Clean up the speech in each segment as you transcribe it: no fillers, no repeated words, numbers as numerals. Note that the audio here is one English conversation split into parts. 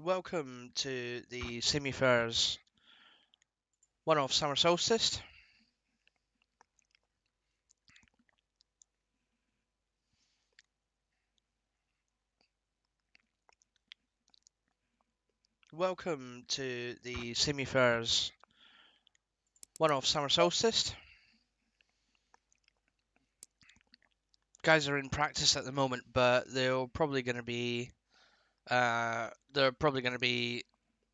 Welcome to the Simufur's one-off summer solstice. Welcome to the Simufur's one-off summer solstice. Guys are in practice at the moment, but they're probably going to be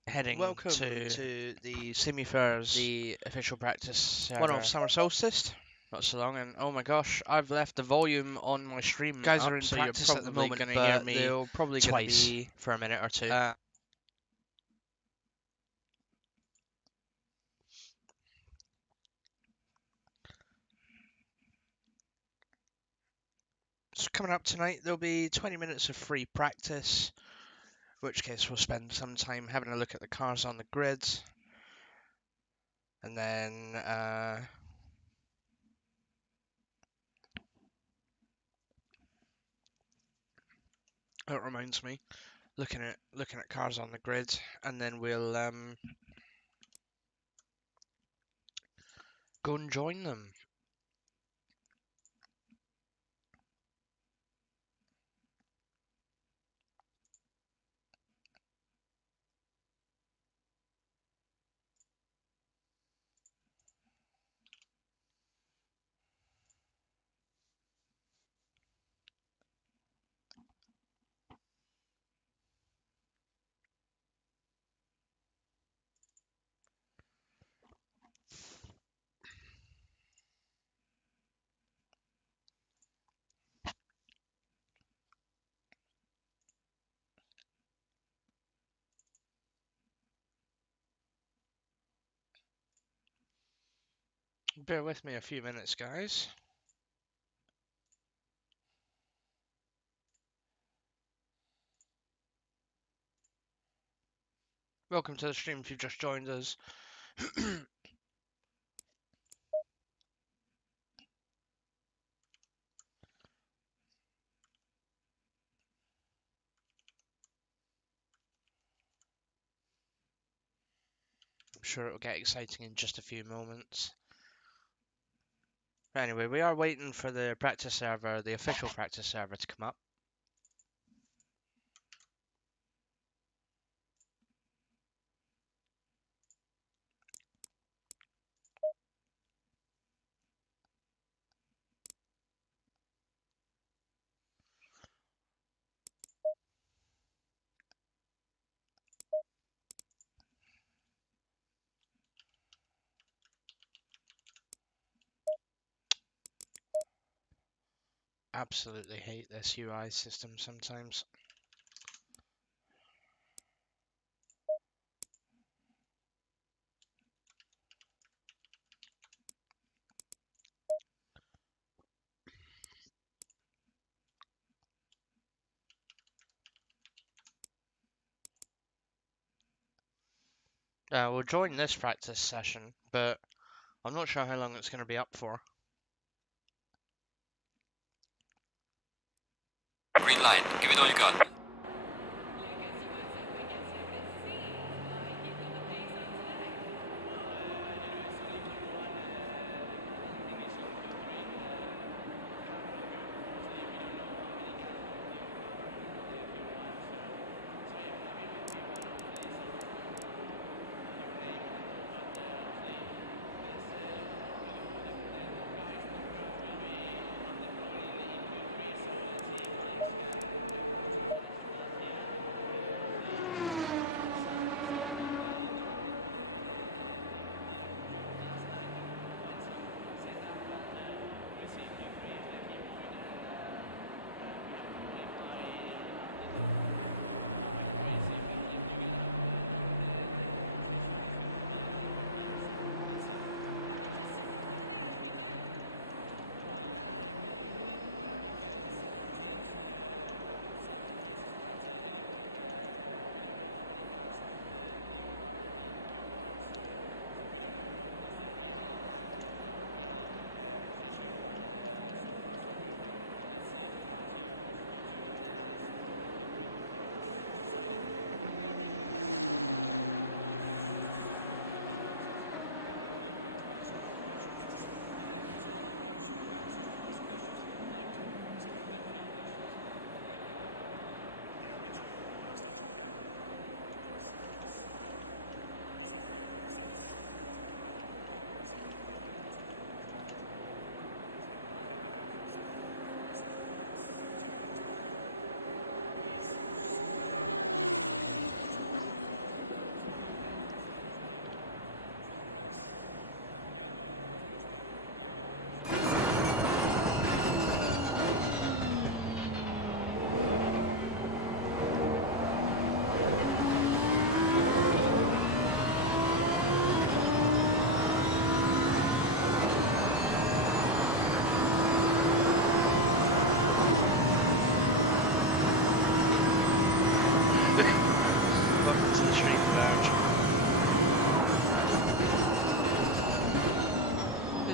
heading to the Simufur's the official practice server. One-off summer solstice. Not so long, and oh my gosh, I've left the volume on my stream. Guys are in so practice you're at the probably moment, gonna but hear me they're probably going to twice be for a minute or two. So coming up tonight, there'll be 20 minutes of free practice, in which case we'll spend some time having a look at the cars on the grid, and then that reminds me, looking at cars on the grid, and then we'll go and join them. Bear with me a few minutes, guys. Welcome to the stream if you've just joined us. I'm sure it'll get exciting in just a few moments. But anyway, we are waiting for the practice server, the official practice server, to come up. Absolutely hate this UI system sometimes. We'll join this practice session, but I'm not sure how long it's going to be up for. Green line, give it all you got.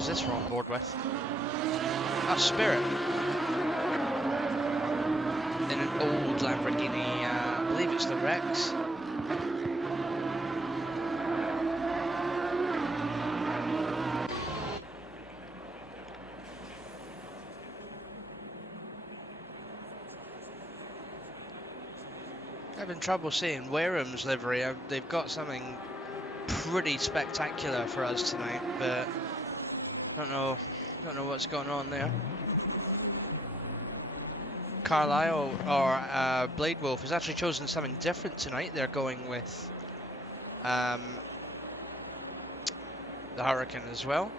Who's this we're on board with? That's Spirit. In an old Lamborghini, I believe it's the Rex. Having trouble seeing Wareham's livery. They've got something pretty spectacular for us tonight, but don't know what's going on there. Carlisle or Blade Wolf has actually chosen something different tonight. They're going with the Hurricane as well.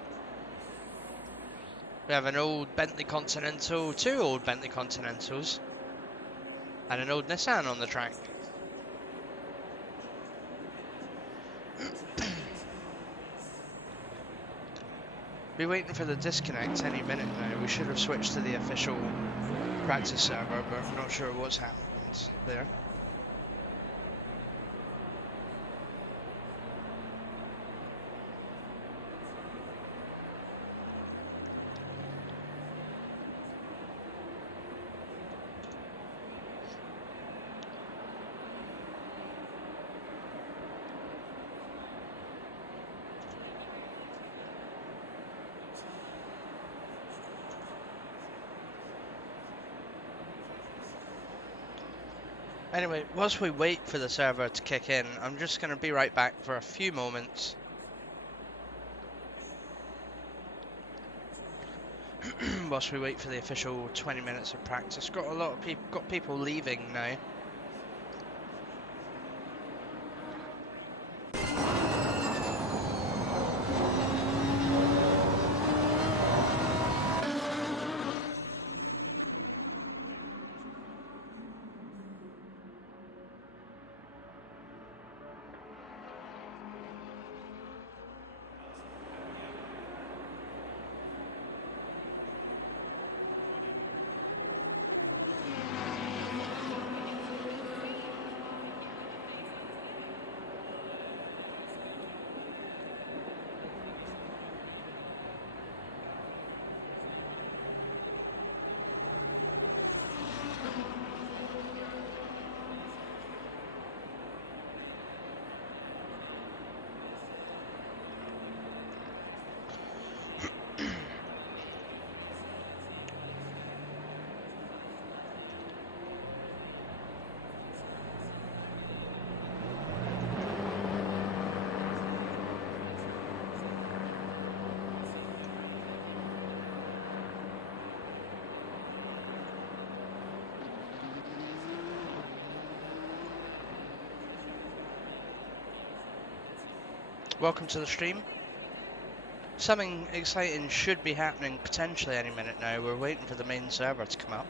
We have an old Bentley Continental, two old Bentley Continentals, and an old Nissan on the track. Be waiting for the disconnect any minute now. We should have switched to the official practice server, but I'm not sure what's happened there. Anyway, whilst we wait for the server to kick in, I'm just going to be right back for a few moments. Whilst we wait for the official 20 minutes of practice. Got a lot of people leaving now. Welcome to the stream. Something exciting should be happening potentially any minute now. We're waiting for the main server to come up.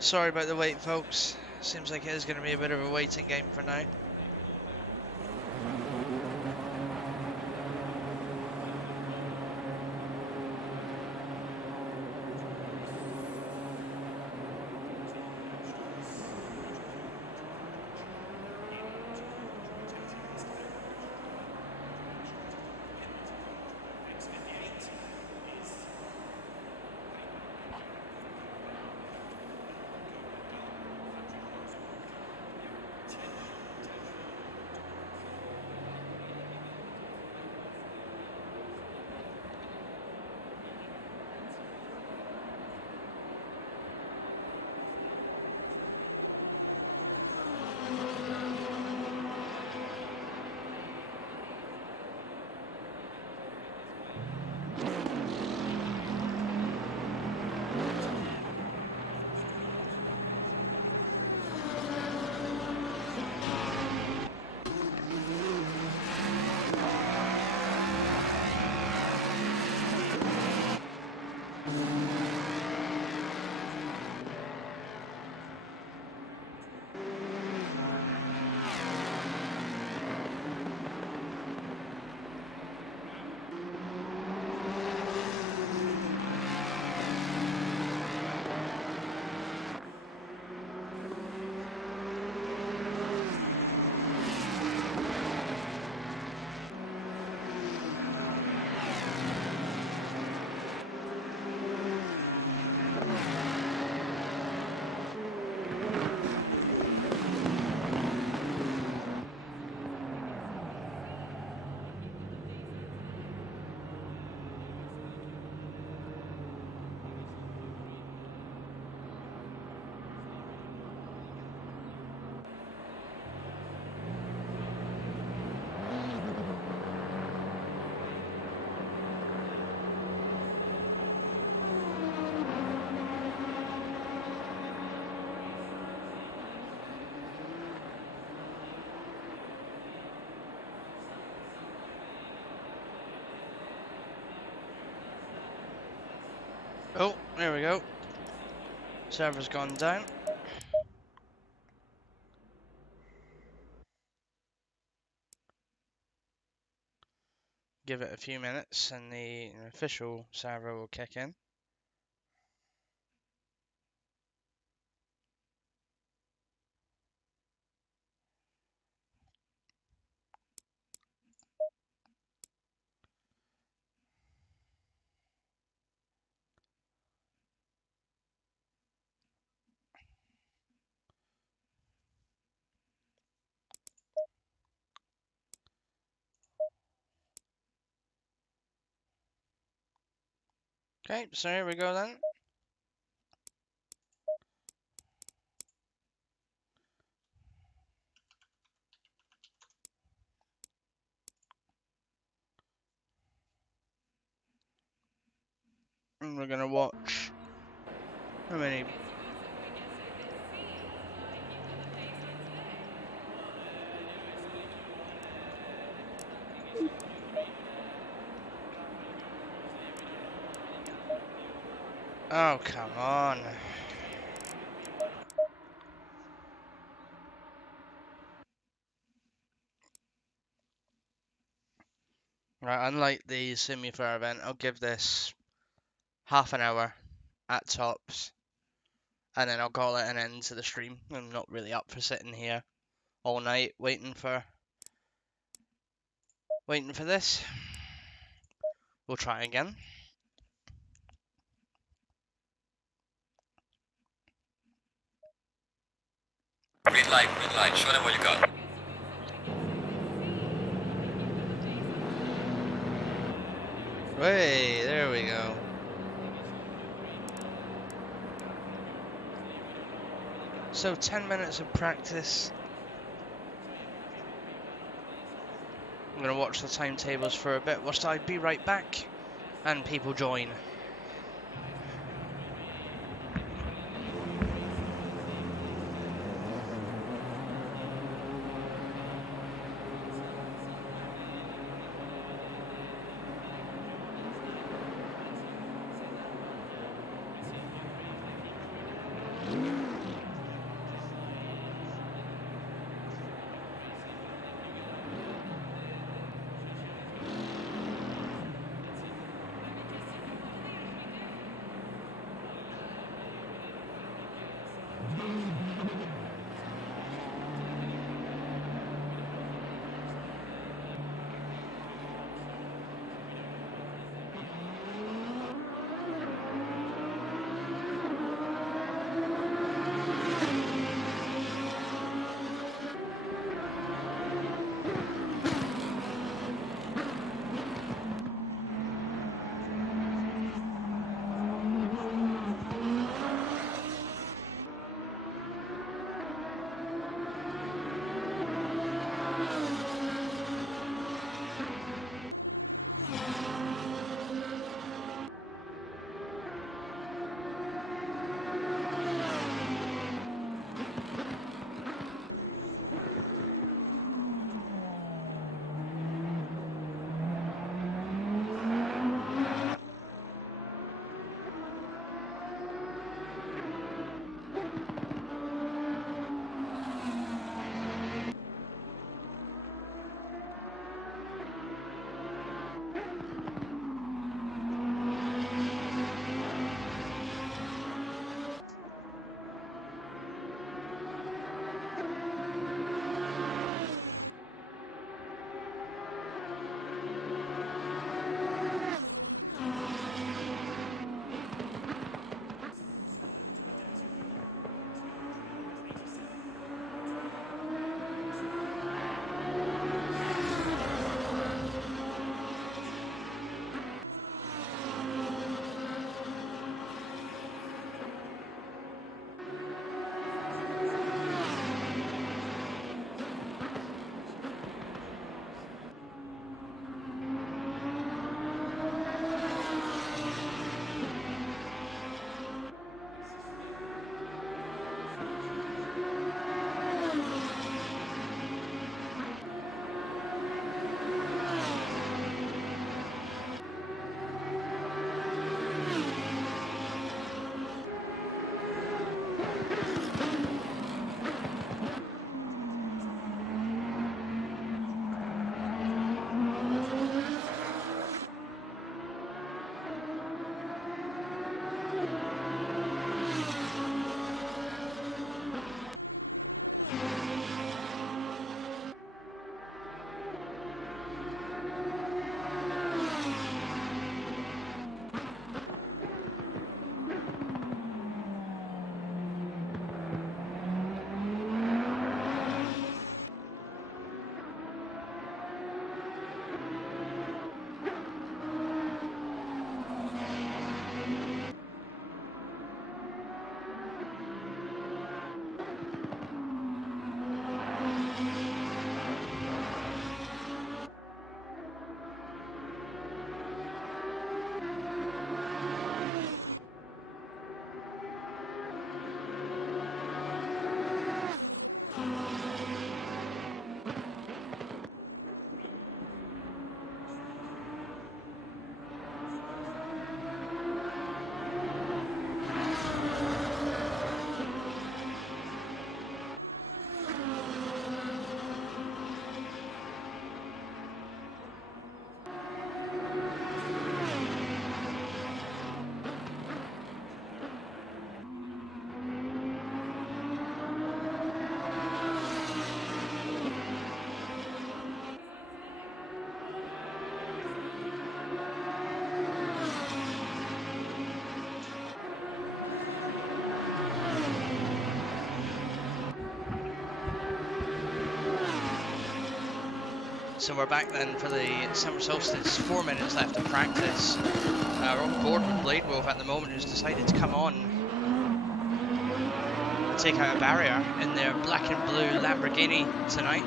Sorry about the wait, folks. Seems like it is going to be a bit of a waiting game for now. Oh, there we go. Server's gone down. Give it a few minutes and the official server will kick in. Okay, so here we go then. And we're gonna watch how many. Oh, come on. Right, unlike the Simufur event, I'll give this half an hour at tops. And then I'll call it an end to the stream. I'm not really up for sitting here all night waiting for this. We'll try again. Green light, show them what you got. Hey, there we go. So 10 minutes of practice. I'm going to watch the timetables for a bit whilst I be right back and people join. So we're back then for the summer solstice. 4 minutes left of practice. We're on board with Blade Wolf at the moment, who's decided to come on and take out a barrier in their black and blue Lamborghini tonight.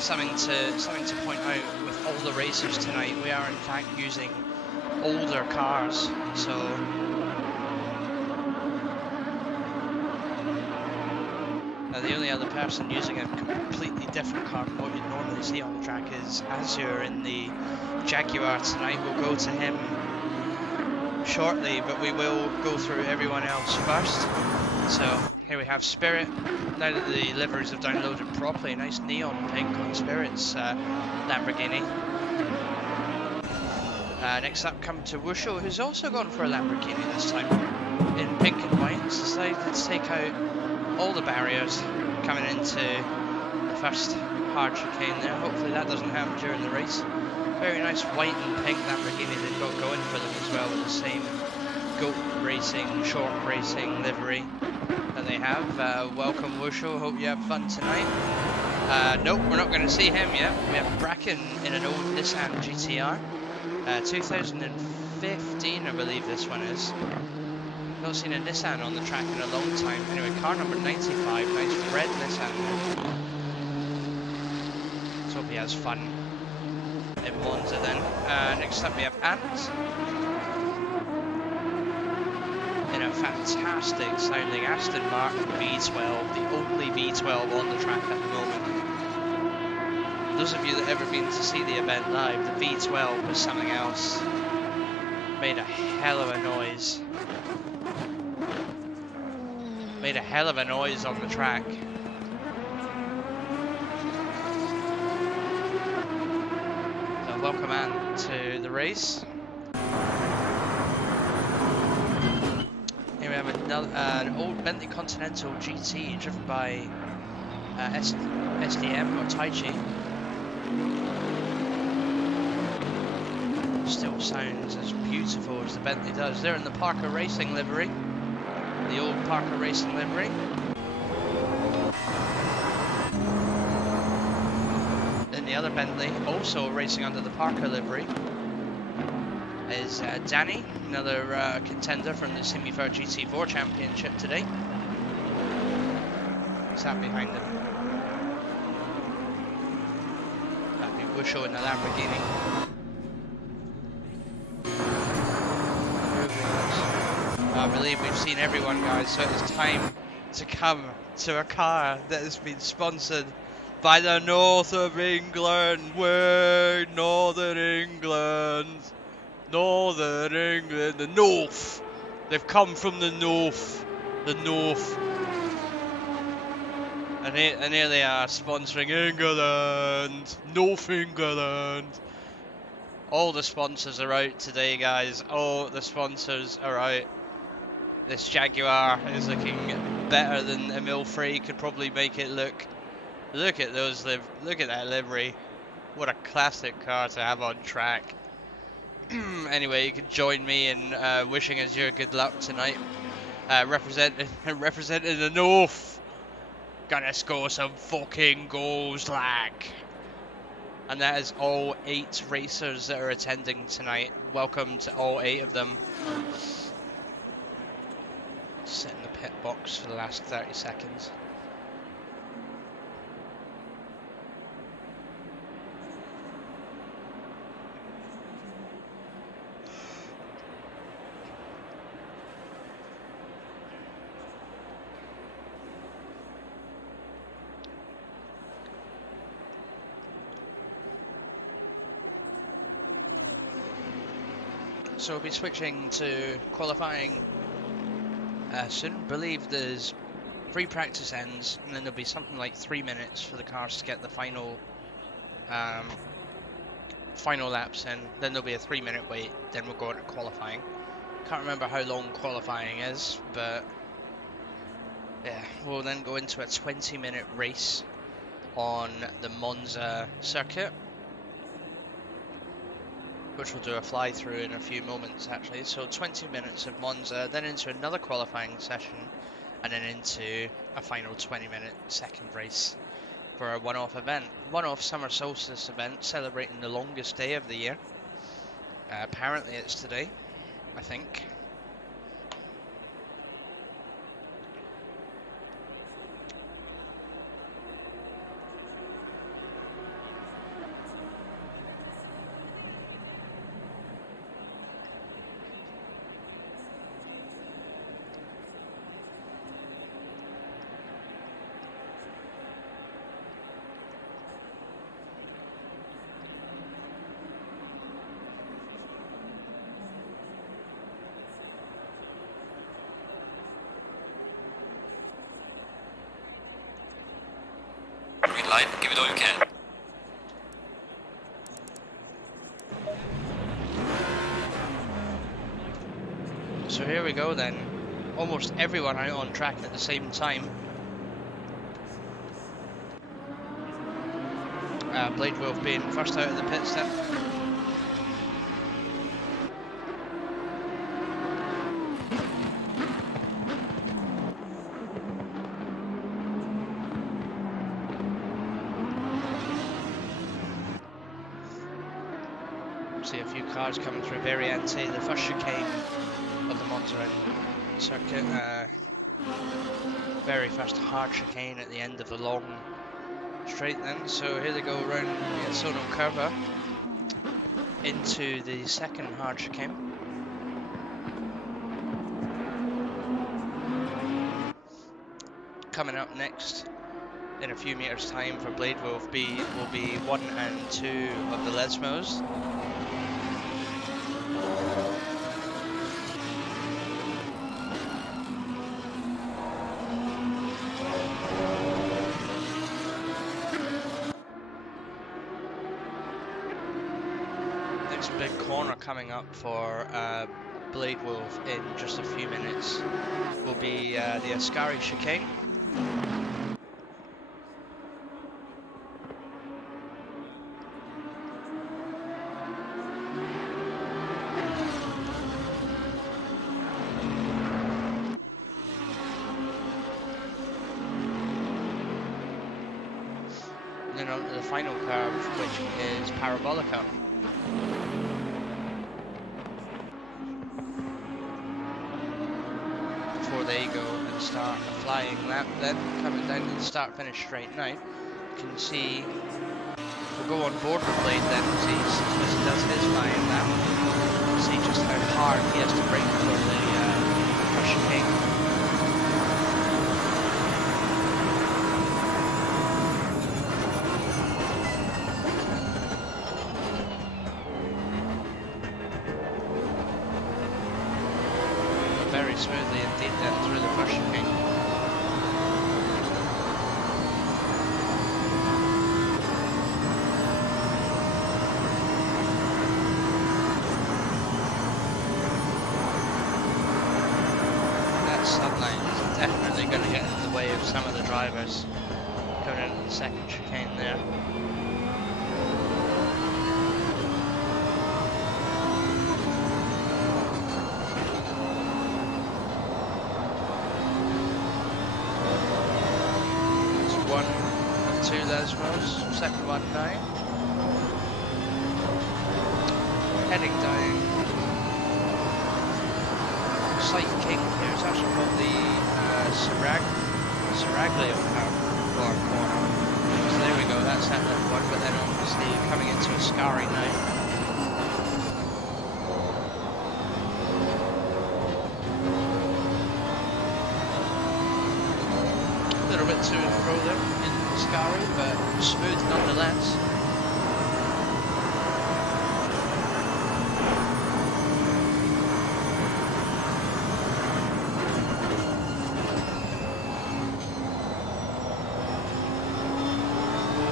Something to point out with all the racers tonight, we are in fact using older cars. So the only other person using a completely different car from what you'd normally see on the track is Azure in the Jaguar tonight. We'll go to him shortly, but we will go through everyone else first. So here we have Spirit. Now that the liveries have downloaded properly, nice neon pink on Spirit's Lamborghini. Next up, come to Wusho, who's also gone for a Lamborghini this time in pink and white. He's decided to take out all the barriers coming into the first hard chicane there. Hopefully that doesn't happen during the race. Very nice white and pink Lamborghini they've got going for them as well, with the same goat racing, short racing livery that they have. Welcome Wusho, hope you have fun tonight. Nope, we're not going to see him yet. We have Bracken in an old Nissan GTR. 2015 I believe this one is. Not seen a Nissan on the track in a long time. Anyway, car number 95, nice red Nissan. Let's hope he has fun in Monza then. Next up we have Ant in a fantastic sounding Aston Martin V12, the only V12 on the track at the moment. Those of you that have ever been to see the event live, the V12 was something else. Made a hell of a noise. Made a hell of a noise on the track. So welcome Anne to the race. Here we have an old Bentley Continental GT driven by SDM or Taichi. Still sounds as beautiful as the Bentley does. They're in the Parker Racing livery. The old Parker Racing livery. Then the other Bentley, also racing under the Parker livery, is Danny, another contender from the Simufur GT4 Championship today. Sat behind him. That'd be Wusho in the Lamborghini. I believe we've seen everyone, guys, so it's time to come to a car that has been sponsored by the north of England. Way Northern England. Northern England. The north. They've come from the north. The north. And here they are sponsoring England. North England. All the sponsors are out today, guys. All the sponsors are out. This Jaguar is looking better than Emil Frey could probably make it look. Look at those look at that livery. What a classic car to have on track. Anyway, you can join me in wishing Azure good luck tonight. Representing the north. Gonna score some fucking goals, like. And that is all 8 racers that are attending tonight. Welcome to all 8 of them. Sit in the pit box for the last 30 seconds. So we'll be switching to qualifying soon. I believe there's 3 practice ends, and then there'll be something like 3 minutes for the cars to get the final laps in. Then there'll be a 3-minute wait. Then we'll go into qualifying. Can't remember how long qualifying is, but yeah, we'll then go into a 20-minute race on the Monza circuit, which we'll do a fly through in a few moments actually. So 20 minutes of Monza, then into another qualifying session, and then into a final 20-minute second race for a one-off event, one-off summer solstice event celebrating the longest day of the year. Apparently it's today, I think. Green light, give it all you can. So here we go then. Almost everyone out on track at the same time. Blade Wolf being first out of the pits then. See a few cars coming through Variante, the first chicane of the Monza circuit. Very first hard chicane at the end of the long straight then. So here they go around the Sono Curva into the second hard chicane. Coming up next in a few meters time for Blade Wolf will be 1 and 2 of the Lesmos. Big corner coming up for Blade Wolf in just a few minutes will be the Ascari chicane. And then on to the final curve, which is Parabolica. Before they go and start a flying lap then, coming down to the start finish straight now, you can see, we'll go on board with Blade then as he does his flying lap, see just how hard he has to brake for the first chicane. Very smoothly indeed then through the first chicane. That sunlight is definitely going to get in the way of some of the drivers coming into the second chicane there. Two Lesmos, second one now. Heading down. Slight kink here, it's actually got the Seraglio bar corner. So there we go, that's that left one, but then obviously coming into Ascari now. A little bit to and fro there in Ascari, but smooth nonetheless.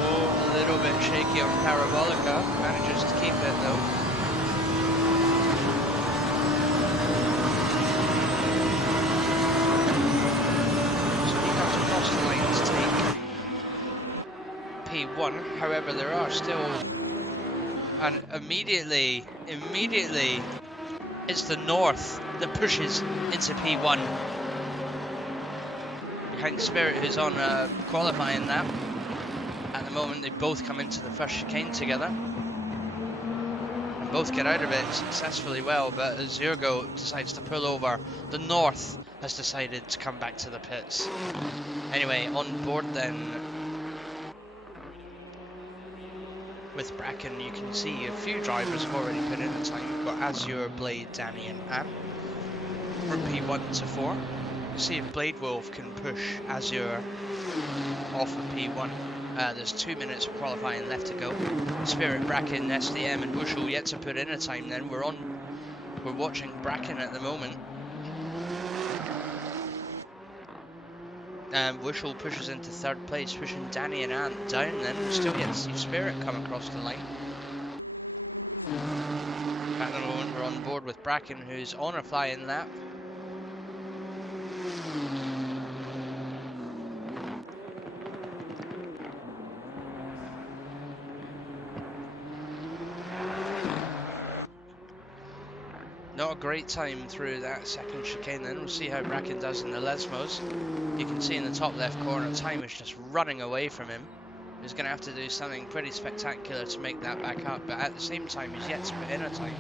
Oh, a little bit shaky on Parabolica, manages to keep it though. Across the line to take P1, however there are still, and immediately it's the North that pushes into P1 behind Spirit, who's on a qualifying lap. the moment. They both come into the first chicane together. And both get out of it successfully well, but as Zergo decides to pull over, the North has decided to come back to the pits. Anyway, on board then with Bracken, you can see a few drivers have already put in a time. We've got Azure, Blade, Danny and Ant from P1 to 4. We'll see if Blade Wolf can push Azure off of P1. There's 2 minutes of qualifying left to go. Spirit, Bracken, SDM and Wushel yet to put in a time then. We're watching Bracken at the moment. Wushel pushes into 3rd place, pushing Danny and Ant down then. We're still yet to see Spirit come across the line. At the moment we're on board with Bracken, who's on a flying lap. Not a great time through that second chicane then. We'll see how Bracken does in the Lesmos. You can see in the top left corner, time is just running away from him. He's going to have to do something pretty spectacular to make that back up, but at the same time, he's yet to put in a time.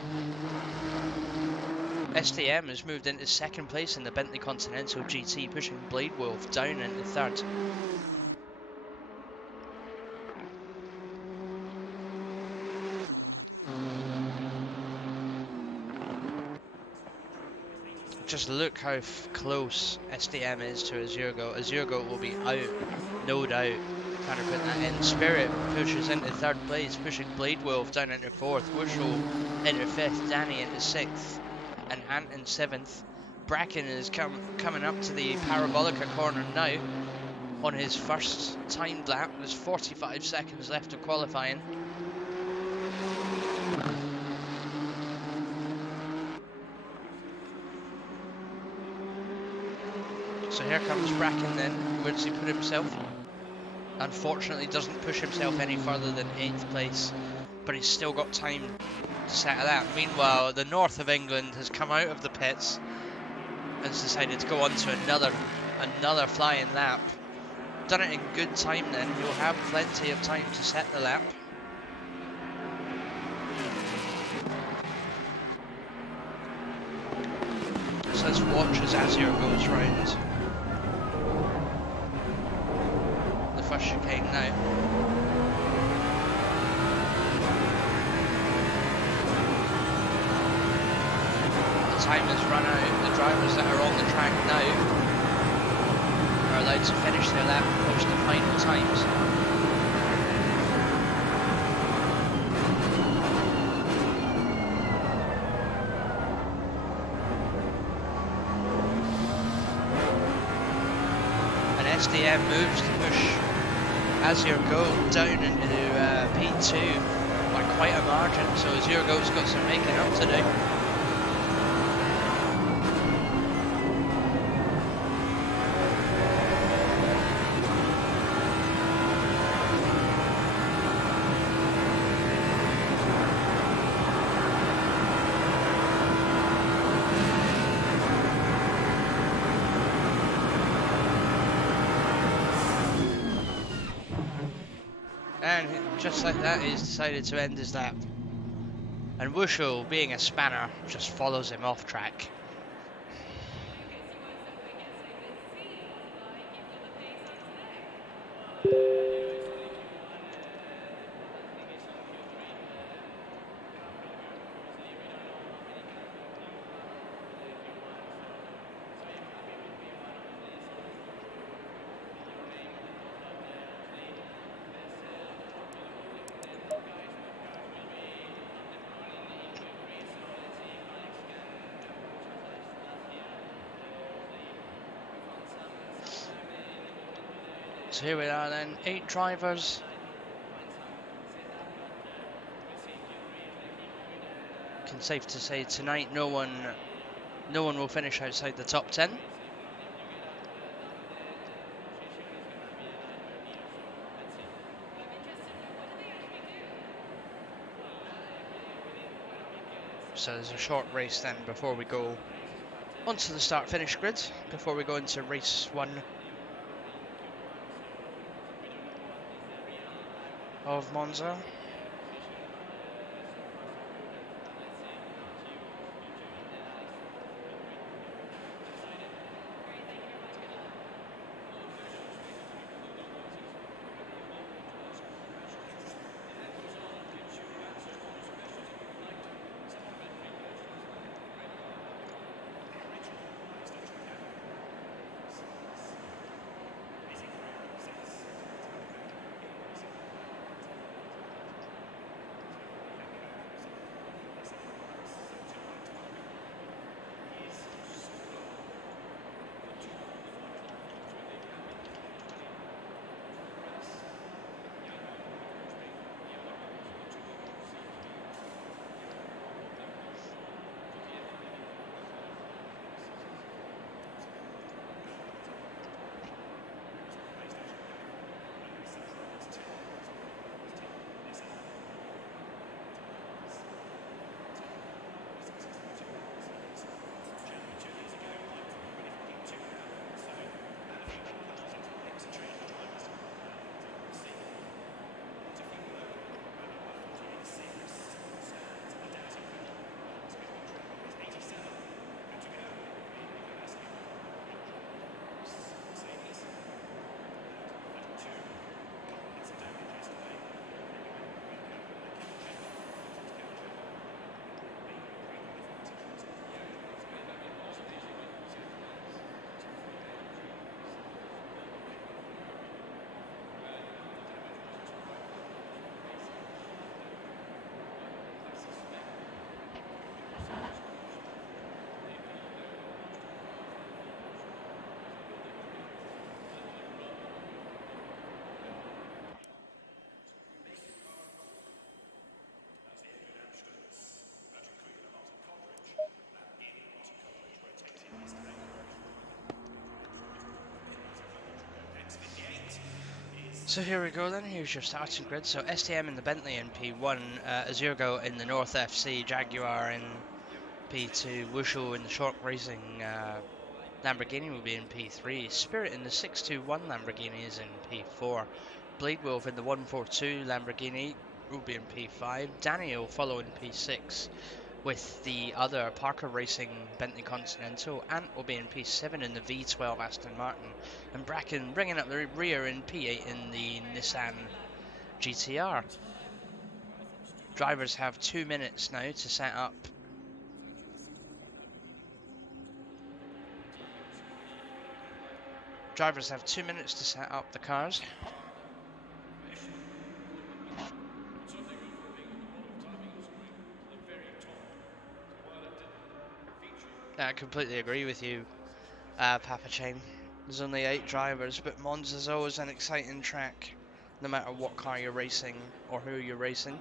STM has moved into 2nd place in the Bentley Continental GT, pushing Blade Wolf down into 3rd. Just look how close SDM is to Azurgo. Azurgo will be out, no doubt, trying to put that in. Spirit pushes into 3rd place, pushing Blade Wolf down into 4th. Wushel into 5th, Danny into 6th, and Ant in 7th. Bracken is coming up to the Parabolica corner now on his first timed lap. There's 45 seconds left of qualifying. So here comes Bracken then. Where does he put himself? Unfortunately doesn't push himself any further than 8th place, but he's still got time to settle that. Meanwhile, the north of England has come out of the pits and has decided to go on to another flying lap. Done it in good time then. He'll have plenty of time to set the lap. So let's watch as Azure goes round the first chicane now. The time has run out. The drivers that are on the track now are allowed to finish their lap and post the final times. SDM moves to push Azurgo down into P2 by quite a margin, so Azurgo's got some making up to do. And just like that, he's decided to end his lap. And Wushel, being a spanner, just follows him off track. So here we are then, 8 drivers. Can safe to say tonight no one will finish outside the top 10. So there's a short race then before we go onto the start-finish grid, before we go into race 1. of Monza. So here we go then, here's your starting grid. So STM in the Bentley in P1, Azurgo in the North FC, Jaguar in P2, Wushu in the Short Racing Lamborghini will be in P3, Spirit in the 621 Lamborghini is in P4, Blade Wolf in the 142 Lamborghini will be in P5, Danny will follow in P6, with the other Parker Racing Bentley Continental. Ant will be in P7 in the V12 Aston Martin, and Bracken bringing up the rear in P8 in the Nissan GTR. Drivers have 2 minutes now to set up. Drivers have 2 minutes to set up the cars. I completely agree with you, Papa Chain. There's only 8 drivers, but Monza's always an exciting track, no matter what car you're racing or who you're racing.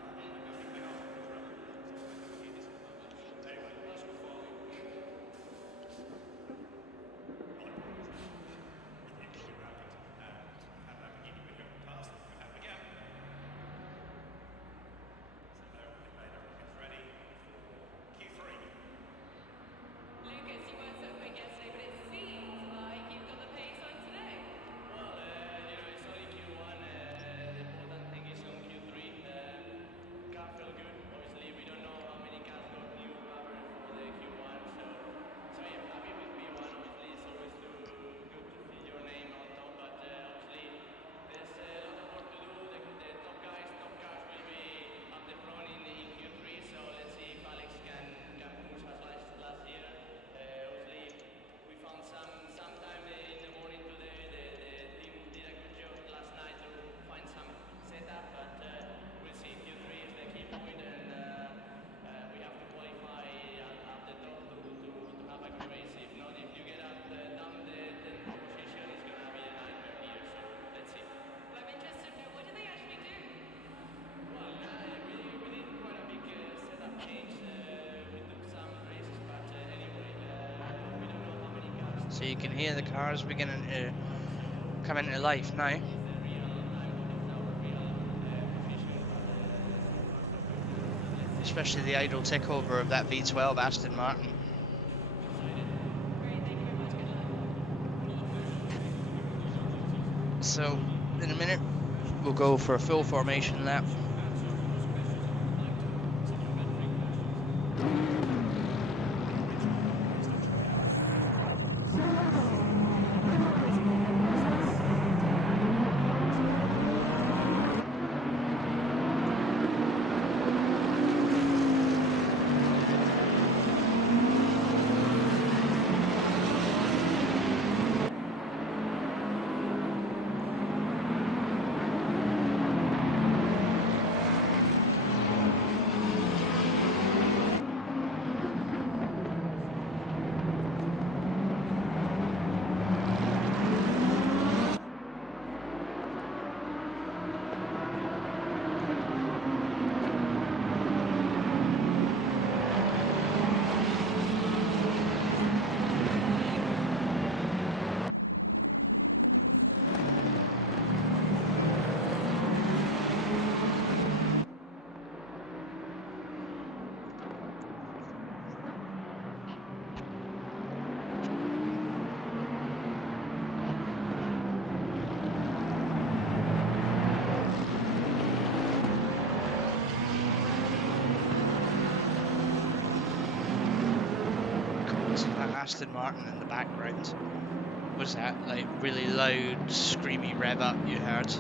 So you can hear the cars beginning to come into life now. Especially the idle takeover of that V12 Aston Martin. So in a minute we'll go for a full formation lap. Aston Martin in the background. Was that like really loud, screamy rev up you heard?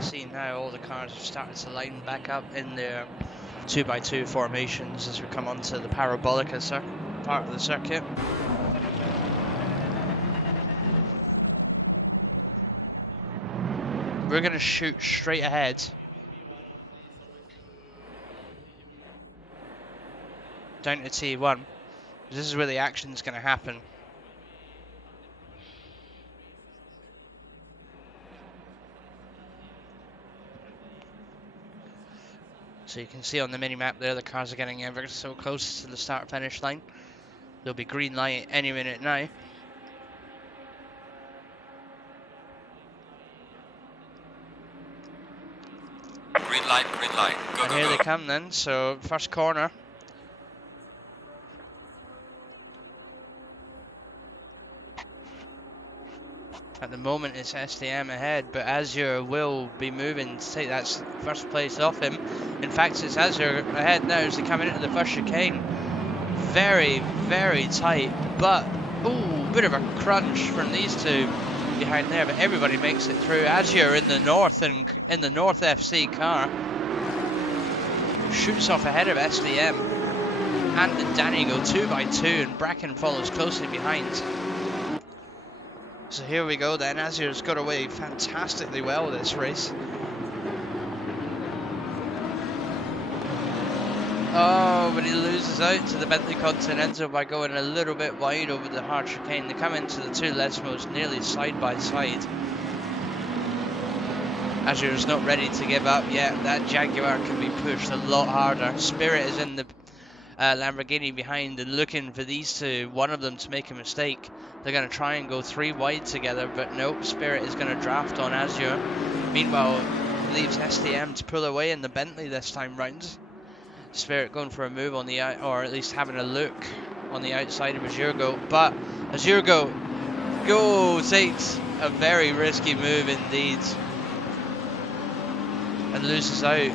See now all the cars have started to line back up in their 2x2 formations as we come onto the Parabolica part of the circuit. We're going to shoot straight ahead down to T1. This is where the action's going to happen. So you can see on the mini-map there, the cars are getting ever so close to the start-finish line. There'll be green light any minute now. Green light, green light. Go, And go, here go. they come then, so first corner. At the moment it's STM ahead, but Azure will be moving to take that first place off him. In fact, it's Azure ahead now as they come into the first chicane. Very, very tight, but ooh, bit of a crunch from these two behind there, but everybody makes it through. Azure in the north and in the North FC car shoots off ahead of SDM, and Danny go 2x2, and Bracken follows closely behind. So here we go then, Azure's got away fantastically well this race. Oh, but he loses out to the Bentley Continental by going a little bit wide over the hard chicane. They come into the two Lesmos nearly side by side. Azure's not ready to give up yet. That Jaguar can be pushed a lot harder. Spirit is in the Lamborghini behind and looking for these two, one of them to make a mistake. They're going to try and go three wide together, but nope, Spirit is going to draft on Azure. Meanwhile, leaves STM to pull away in the Bentley this time round. Spirit going for a move on the out, or at least having a look on the outside of Azurgo, but Azurgo takes a very risky move indeed and loses out.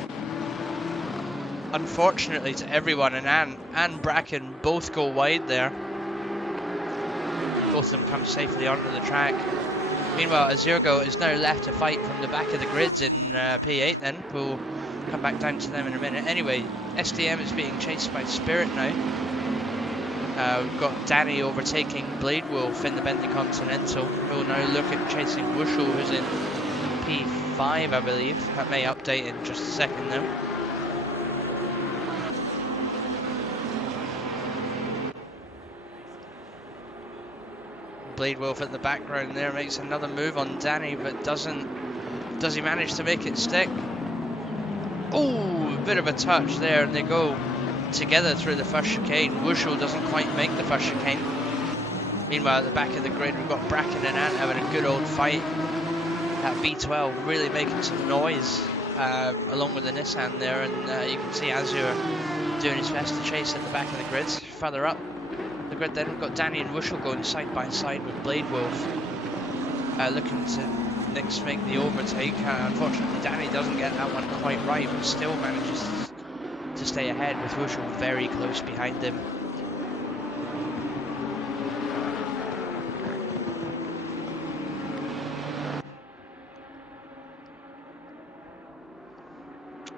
Unfortunately to everyone, and Anne and Bracken both go wide there. Both of them come safely onto the track. Meanwhile, Azurgo is now left to fight from the back of the grids in P8 then. We'll come back down to them in a minute. Anyway, STM is being chased by Spirit now. We've got Danny overtaking Blade Wolf in the Bentley Continental. We'll now look at chasing Wushel, who's in P5, I believe. That may update in just a second though. Blade Wolf at the background there makes another move on Danny, but does he manage to make it stick? Oh, a bit of a touch there, and they go together through the first chicane. Wushel doesn't quite make the first chicane. Meanwhile, at the back of the grid, we've got Bracken and Ant having a good old fight. That V12 really making some noise along with the Nissan there, and you can see Azure doing his best to chase at the back of the grids. Further up the grid then, we've got Danny and Wushel going side by side with Blade Wolf, looking to next make the overtake. Unfortunately, Danny doesn't get that one quite right, but still manages to stay ahead with Wushel very close behind him.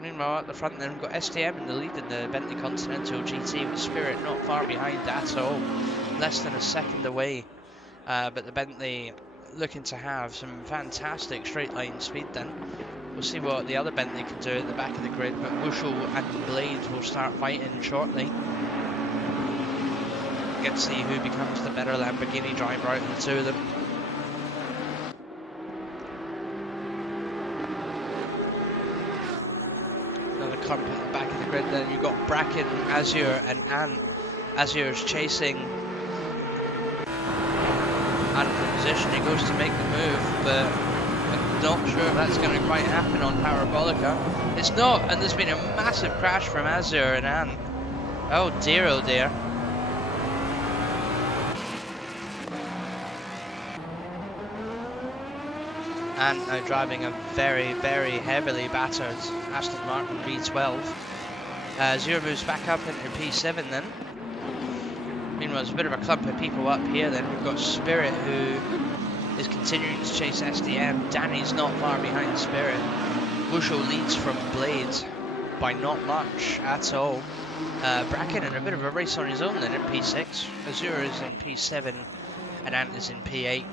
Meanwhile, at the front then, we've got STM in the lead in the Bentley Continental GT with Spirit not far behind at all. Less than a second away. But the Bentley looking to have some fantastic straight line speed then. We'll see what the other Bentley can do at the back of the grid, but Wushel and Blade will start fighting shortly. Get to see who becomes the better Lamborghini driver out of the two of them. Another clump at the back of the grid then. You've got Bracken, Azure and Ant. Azure's chasing Ant from position. He goes to make the move, but I'm not sure if that's going to quite happen on Parabolica. It's not, and there's been a massive crash from Azure and Ant. Oh dear, oh dear. And now driving a very, very heavily battered Aston Martin V12. Azure moves back up into P7 then. Meanwhile, there's a bit of a clump of people up here then. We've got Spirit, who is continuing to chase SDM. Danny's not far behind Spirit. Wushel leads from Blade by not much at all. Bracken in a bit of a race on his own then in P6. Azure is in P7 and Ant is in P8.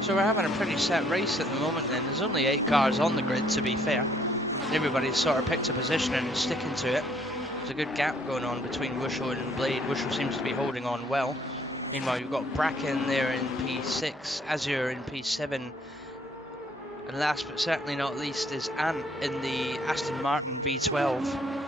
So we're having a pretty set race at the moment then. There's only 8 cars on the grid, to be fair. Everybody's sort of picked a position and is sticking to it. There's a good gap going on between Wushel and Blade. Wushel seems to be holding on well. Meanwhile, you've got Bracken there in P6, Azure in P7. And last but certainly not least is Ant in the Aston Martin V12.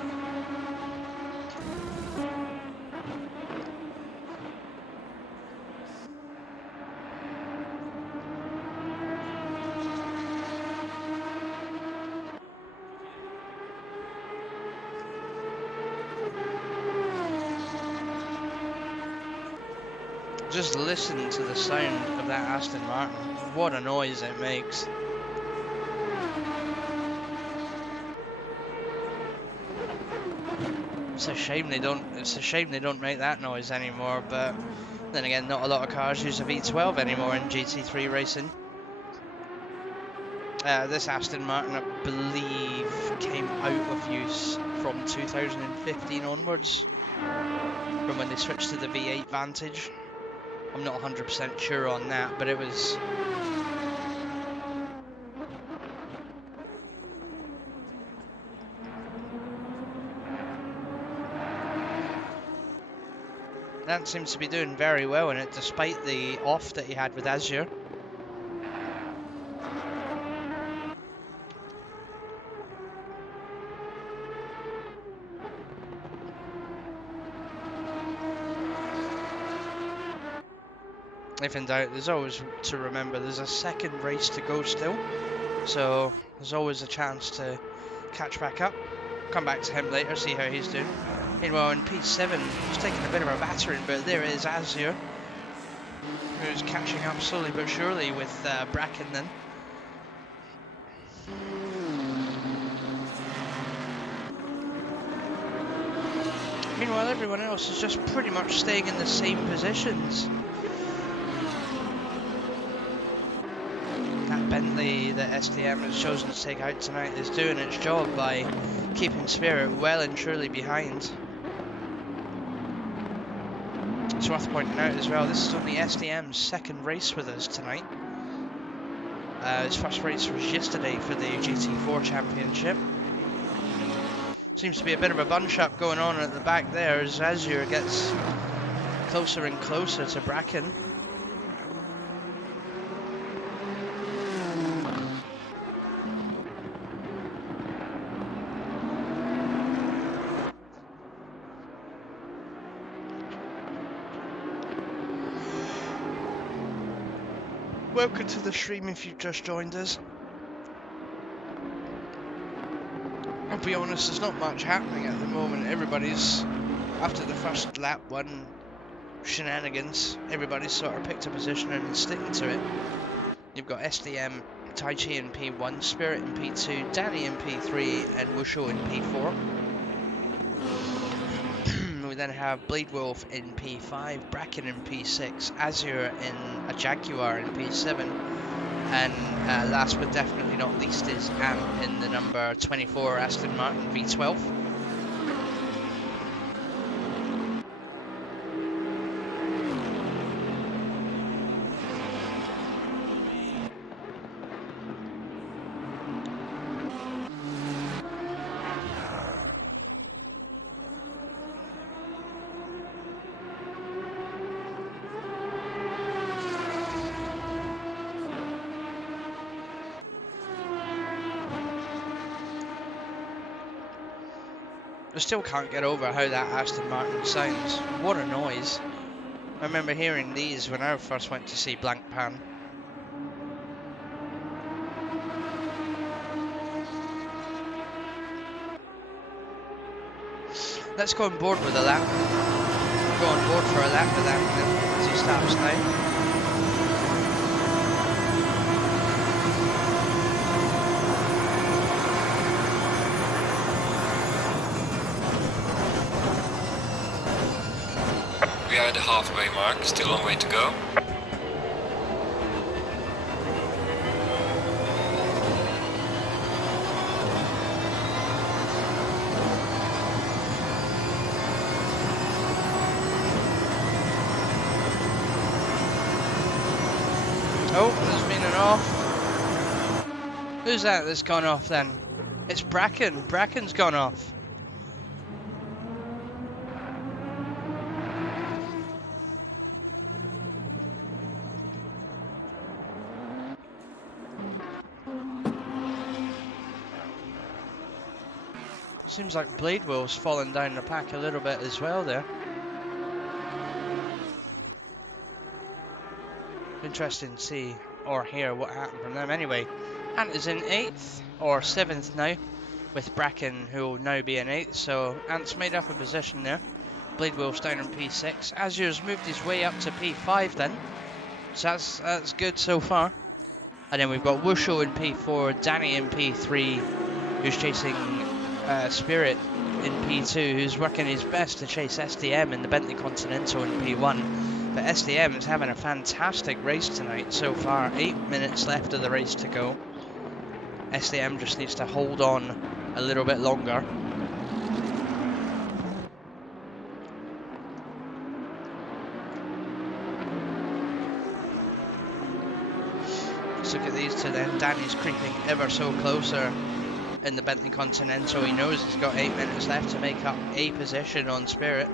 Just listen to the sound of that Aston Martin. What a noise it makes. It's a shame they don't make that noise anymore, but then again, not a lot of cars use a V12 anymore in GT3 racing. This Aston Martin, I believe, came out of use from 2015 onwards, from when they switched to the V8 Vantage. I'm not 100% sure on that, but it was... That seems to be doing very well in it, despite the off that he had with Azure. If in doubt, there's always to remember there's a second race to go still, so there's always a chance to catch back up. Come back to him later, see how he's doing. Meanwhile, in P7, he's taking a bit of a battering, but there is Azure, who's catching up slowly but surely with Bracken then. Meanwhile, everyone else is just pretty much staying in the same positions. That Bentley that STM has chosen to take out tonight is doing its job by keeping Spirit well and truly behind. It's worth pointing out as well, this is only STM's second race with us tonight. His first race was yesterday for the GT4 Championship. Seems to be a bit of a bunch up going on at the back there as Azure gets closer and closer to Bracken. Welcome to the stream if you've just joined us. I'll be honest, there's not much happening at the moment. Everybody's, after the first lap one shenanigans, everybody's sort of picked a position and sticking to it. You've got SDM, Taichi in P1, Spirit in P2, Danny in P3 and Wushu in P4. We then have Blade Wolf in P5, Bracken in P6, Azure in a Jaguar in P7, and last but definitely not least is Ant in the number 24 Aston Martin V12. I still can't get over how that Aston Martin sounds. What a noise. I remember hearing these when I first went to see Blank Pan. Let's go on board with a lap. Go on board for a lap with that as he stops now. We are at the halfway mark, still a long way to go. Oh, there's been an off. Who's that that's gone off then? It's Bracken. Bracken's gone off. Seems like Bladewell's fallen down the pack a little bit as well there. Interesting to see or hear what happened from them. Anyway, Ant is in 8th or 7th now, with Bracken who will now be in 8th. So Ant's made up a position there. Blade Wolf's down in P6. Azur's moved his way up to P5 then. So that's good so far. And then we've got Wusho in P4, Danny in P3, who's chasing Spirit in P2, who's working his best to chase SDM in the Bentley Continental in P1. But SDM is having a fantastic race tonight so far. 8 minutes left of the race to go. SDM just needs to hold on a little bit longer. Let's look at these two then. Danny's creeping ever so closer in the Bentley Continental. He knows he's got 8 minutes left to make up a position on Spirit.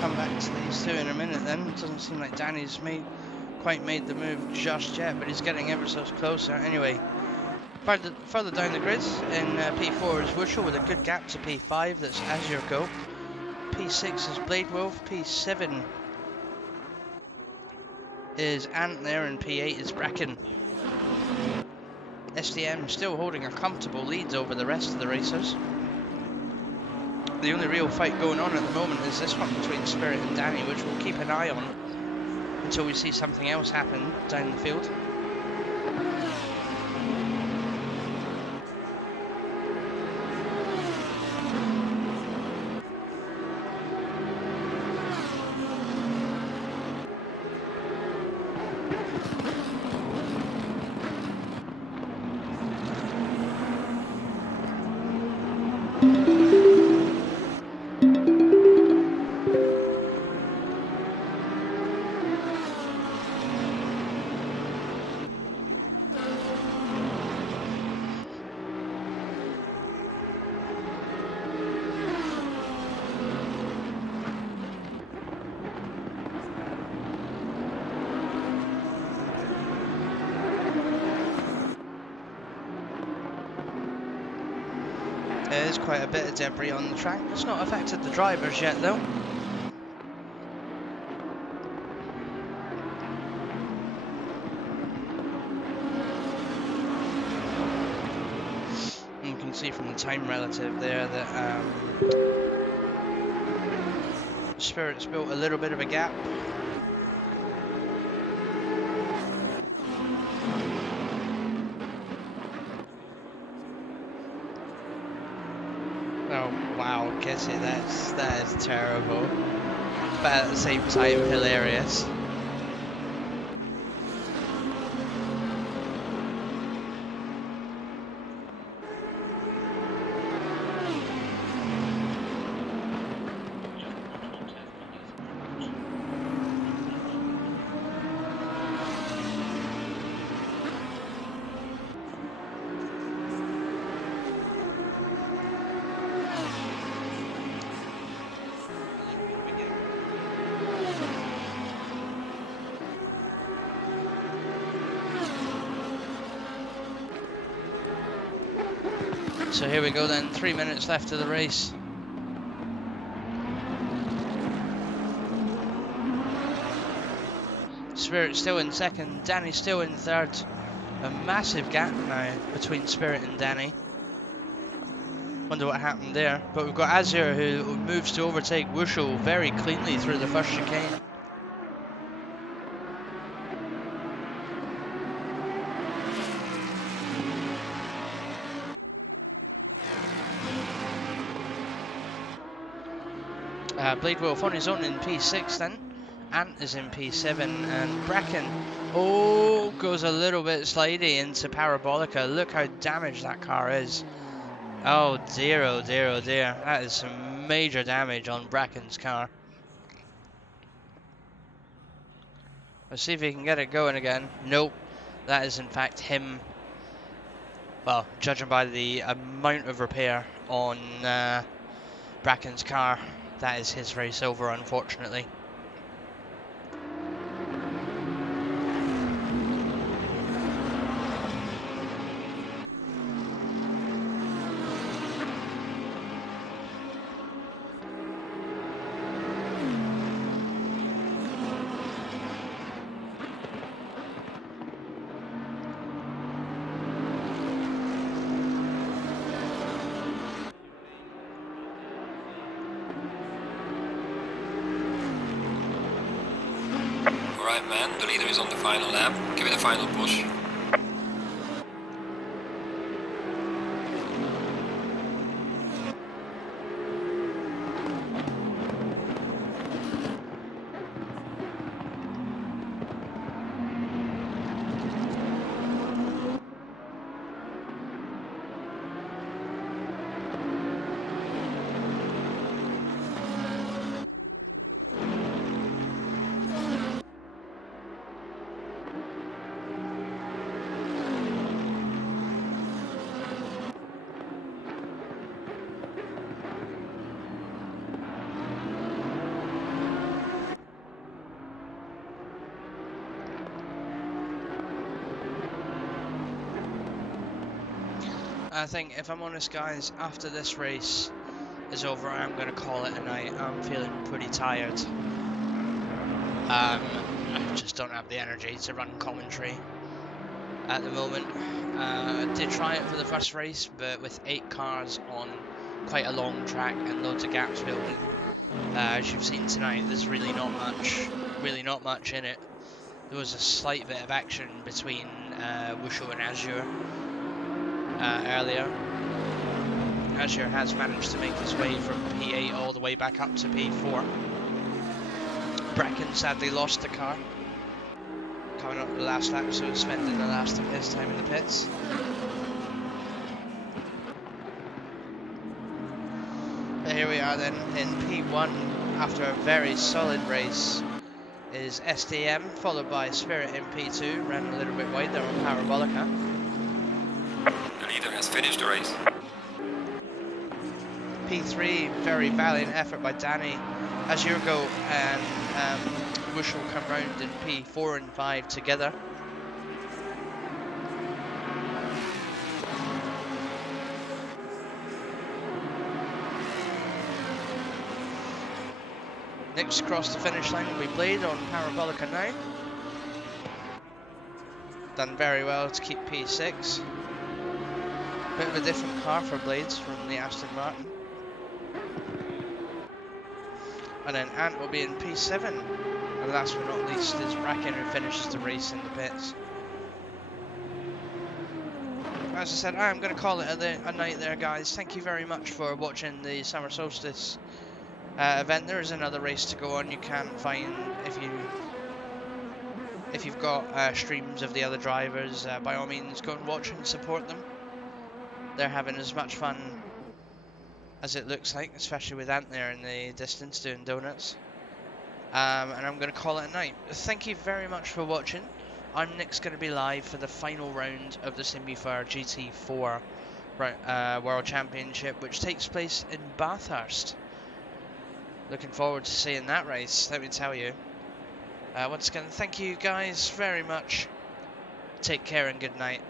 Come back to these two in a minute then. It doesn't seem like Danny's quite made the move just yet, but he's getting ever so closer. Anyway, further down the grid in P4 is Wusho with a good gap to P5, that's Azure Go. P6 is Blade Wolf, P7 is Ant there, and P8 is Bracken. SDM still holding a comfortable lead over the rest of the racers. The only real fight going on at the moment is this one between Spirit and Danny, which we'll keep an eye on until we see something else happen down the field. There's quite a bit of debris on the track. It's not affected the drivers yet though. And you can see from the time relative there that Spirit's built a little bit of a gap. Oh wow, Kissy, that is terrible. But at the same time hilarious. So here we go then, 3 minutes left of the race. Spirit still in second, Danny still in third. A massive gap now between Spirit and Danny. Wonder what happened there. But we've got Azure who moves to overtake Wushel very cleanly through the first chicane. Blade Wolf on his own in P6 then. Ant is in P7 and Bracken, oh, goes a little bit slidey into Parabolica. Look how damaged that car is. Oh dear, oh dear, oh dear. That is some major damage on Bracken's car. Let's see if he can get it going again. Nope, that is in fact him. Well, judging by the amount of repair on Bracken's car, that is his race over, unfortunately. Alright man, the leader is on the final lap. Give it a final push. I think, if I'm honest guys, after this race is over, I'm going to call it a night. I'm feeling pretty tired. I just don't have the energy to run commentary at the moment. I did try it for the first race, but with 8 cars on quite a long track and loads of gaps building, as you've seen tonight, there's really not much in it. There was a slight bit of action between Wushel and Azure earlier. Azure has managed to make his way from P8 all the way back up to P4. Bracken sadly lost the car coming up the last lap, so spending the last of his time in the pits. But here we are then in P1 after a very solid race is SDM, followed by Spirit in P2, ran a little bit wide there on Parabolica. The leader has finished the race. P3, very valiant effort by Danny. Azurgo and Wushel come round in P4 and 5 together. Next across the finish line will be Blade on Parabolica now. Done very well to keep P6. Bit of a different car for Blades from the Aston Martin. And then Ant will be in P7. And last but not least is Bracken, who finishes the race in the pits. As I said, I'm going to call it a night there, guys. Thank you very much for watching the Summer Solstice event. There is another race to go on. You can find, if you've got streams of the other drivers, by all means go and watch and support them. They're having as much fun as it looks like, especially with Ant there in the distance doing donuts. And I'm going to call it a night. Thank you very much for watching. I'm next going to be live for the final round of the Simufur GT4 World Championship, which takes place in Bathurst. Looking forward to seeing that race, let me tell you. Once again, thank you guys very much. Take care and good night.